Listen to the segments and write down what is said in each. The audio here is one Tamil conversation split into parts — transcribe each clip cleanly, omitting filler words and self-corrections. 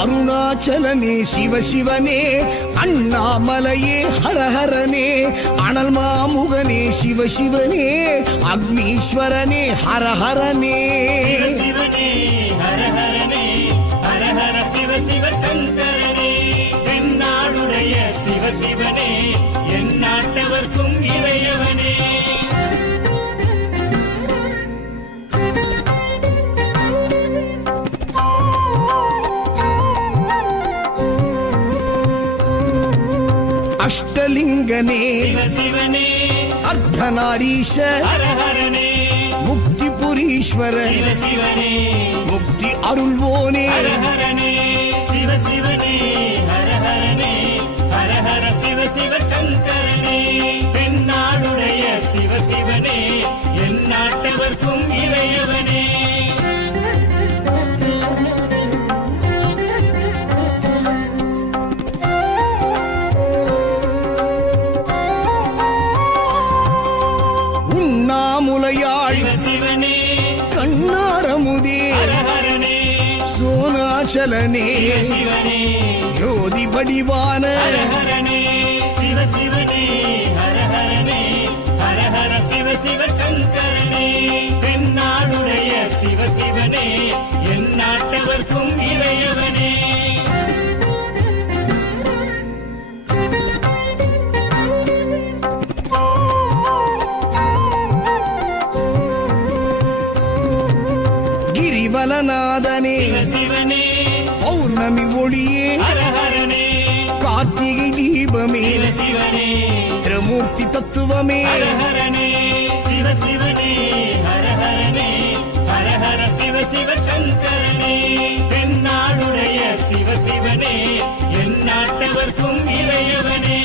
அருணாச்சலனே சிவசிவனே, அண்ணாமலையே ஹரஹரனே, அனல் மாமுகனே சிவசிவனே, அக்னீஸ்வரனே ஹரஹரனே. சிவசிவனே ஹரஹரனே, ஹரஹர சிவ சிவ சங்கரனே, தென்னாடுடைய சிவசிவனே, என் நாட்டவர்க்கும் இறையவனே. அஷ்டலிங்கனே சிவசிவனே, அர்த்தநாரீஷ ஹரஹரனே, முக்திபுரீஸ்வர சிவசிவனே, முக்தி அருள்வோனே. ஹரஹரனே சிவசிவனே, ஹரஹரனே, ஹரஹர சிவ சிவ சங்கரனே, தென்னாடுடைய சிவசிவனே, என் நாட்டவர்க்கும் இறையவனே. உண்ணாமுலையாள் சிவசிவனே, கண்ணாரமுதே ஹரஹரனே, சோனாச்சலனே சிவசிவனே, ஜோதி வடிவான ஹரஹரனே சிவசிவனே, ஹரஹரனே, ஹரஹர சிவ சிவ சங்கரனே, தென்னாடுடைய சிவசிவனே, என் நாட்டவர்க்கும் இறையவனே. கிரிவலநாதனே சிவசிவனே, பௌர்ணமி ஒளியே ஹரஹரனே, கார்த்திகை தீபமே சிவசிவனே, திரமூர்த்தி தத்துவமே. ஹரஹரனே சிவசிவனே, ஹரஹரனே, ஹரஹர சிவ சிவ சங்கரனே, தென்னாடுடைய சிவசிவனே, என் நாட்டவர்க்கும் இறையவனே.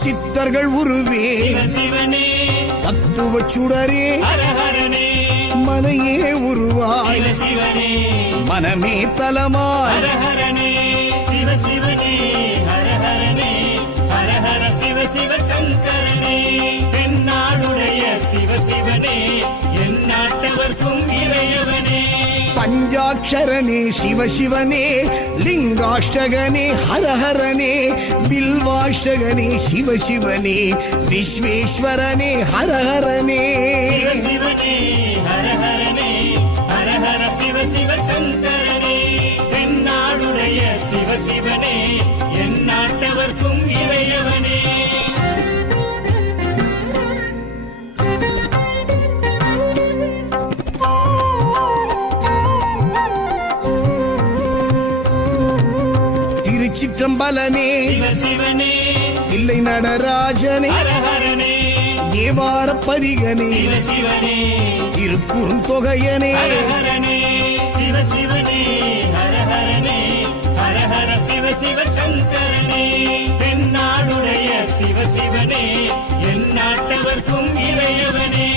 சித்தர்கள் உருவே சிவசிவனே, தத்துவ சுடரே ஹரஹரனே, மலையே உருவாய் சிவசிவனே, மனமே தலமாய். ஹரஹரனே சிவசிவனே, ஹரஹரனே, ஹரஹர சிவ சிவ சங்கரனே, தென்னாடுடைய சிவசிவனே, என் நாட்டவர்க்கும் இறையவனே. பஞ்சாட்சரனே சிவசிவனே, லிங்காஷ்டகனே ஹரஹரனே, பில்வாஷ்டகனே சிவசிவனே, விஸ்வேஸ்வரனே ஹரஹரனே. சிவசிவனே, ஹரஹரனே, ஹரஹர சிவ சிவ சங்கரனே, தென்னாடுடைய சிவசிவனே, என் நாட்டவர்க்கும் இறையவனே. திருச்சிற்றம்பலனே சிவசிவனே, தில்லை நடராஜனே, ஹரஹரனே, தேவார பதிகனே, சிவசிவனே, திருக்குறுந்தொகையனே. ஹரஹரனே சிவசிவனே, ஹரஹரனே, ஹரஹர சிவ சிவ சங்கரனே, தென்னாடுடைய சிவசிவனே, என் நாட்டவர்க்கும் இறையவனே.